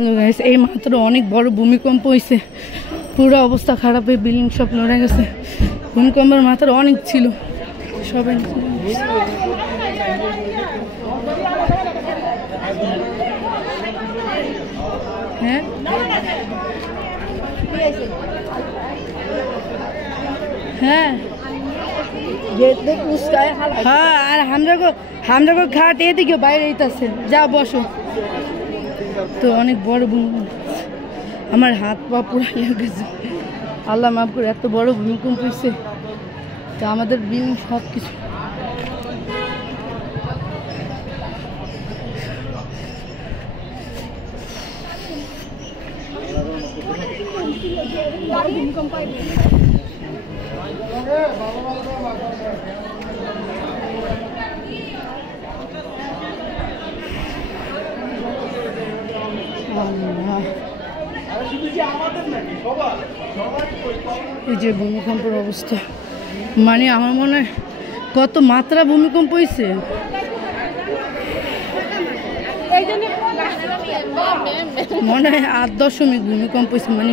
Hello guys, এই মাত্র অনেক বড় ভূমিকম্প হয়েছে। পুরো অবস্থা খারাপ হয়ে বিল্ডিং সব লড়ে গেছে। ভূমিকম্পের মাত্রা অনেক ছিল। সবাই হ্যাঁ হ্যাঁ হ্যাঁ, আর আমরা ঘাট এদিকে বাইরে আইতাছে, যা বসো। তো অনেক বড় ভূমিকম্প, আমার হাত পা পুরো লেগেছে। আল্লাহ মাফ করে, এত বড় ভূমিকম্প হয়েছে। তো আমাদের বিল্ডিং সব কিছু এই যে ভূমিকম্পের অবস্থা, মানে আমার মনে হয় কত মাত্রা ভূমিকম্প হয়েছে। মনে হয় 8.0 ভূমিকম্প হয়েছে, মানে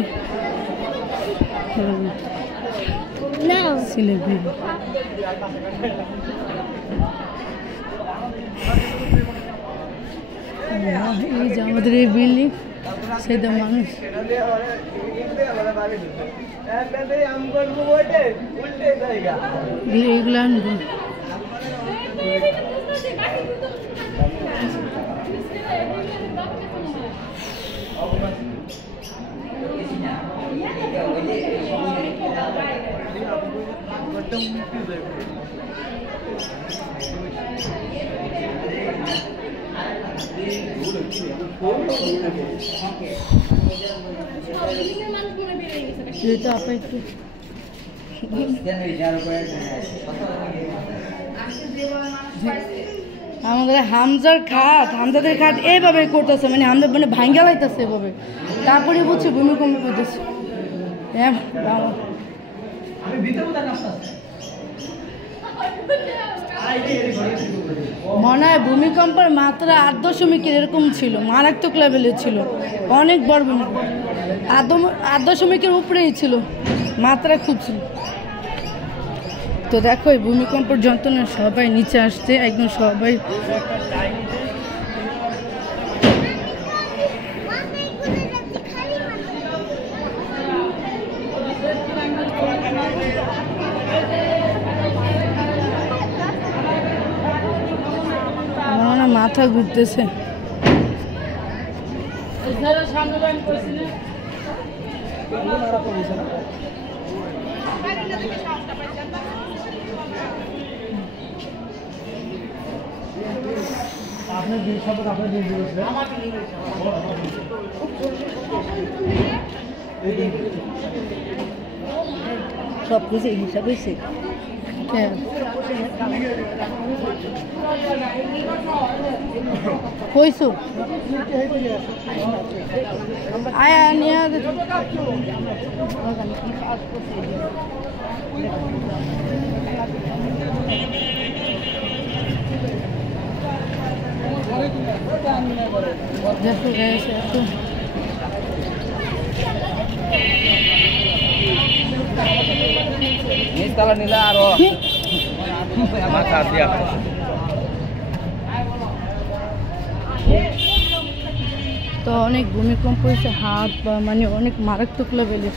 এই যে আমাদের এই বিল্ডিং, সেটা মানুষ এগুলো আনবো। আমাদের হামজাদের খাট এইভাবে করতেছে, মানে আমরা মানে ভাঙ্গা লাইতেছে এভাবে, তারপরে বুঝছি ভূমিকম্প করতেছে। মনে হয় ভূমিকম্পের মাত্রা 8.0 এরকম ছিল, মারাত্মক লেভেলের ছিল, অনেক বড় ভূমিকম্প। 8.0 উপরেই ছিল, মাত্রা খুব ছিল। তো দেখো এই ভূমিকম্পের যন্ত্রণা সবাই নিচে আসছে, একদম সবাই। মাথা ঘুরতেছে। সব কিছু হিসাব হয়েছে। কইছো আয়া নিয়া দেখো গেছে এত নিচতলা নিলা আরো মাথা দিয়া। তো অনেক ভূমিকম্প হয়েছে, হাত বা মানে অনেক মারাত্মক লেভেলের।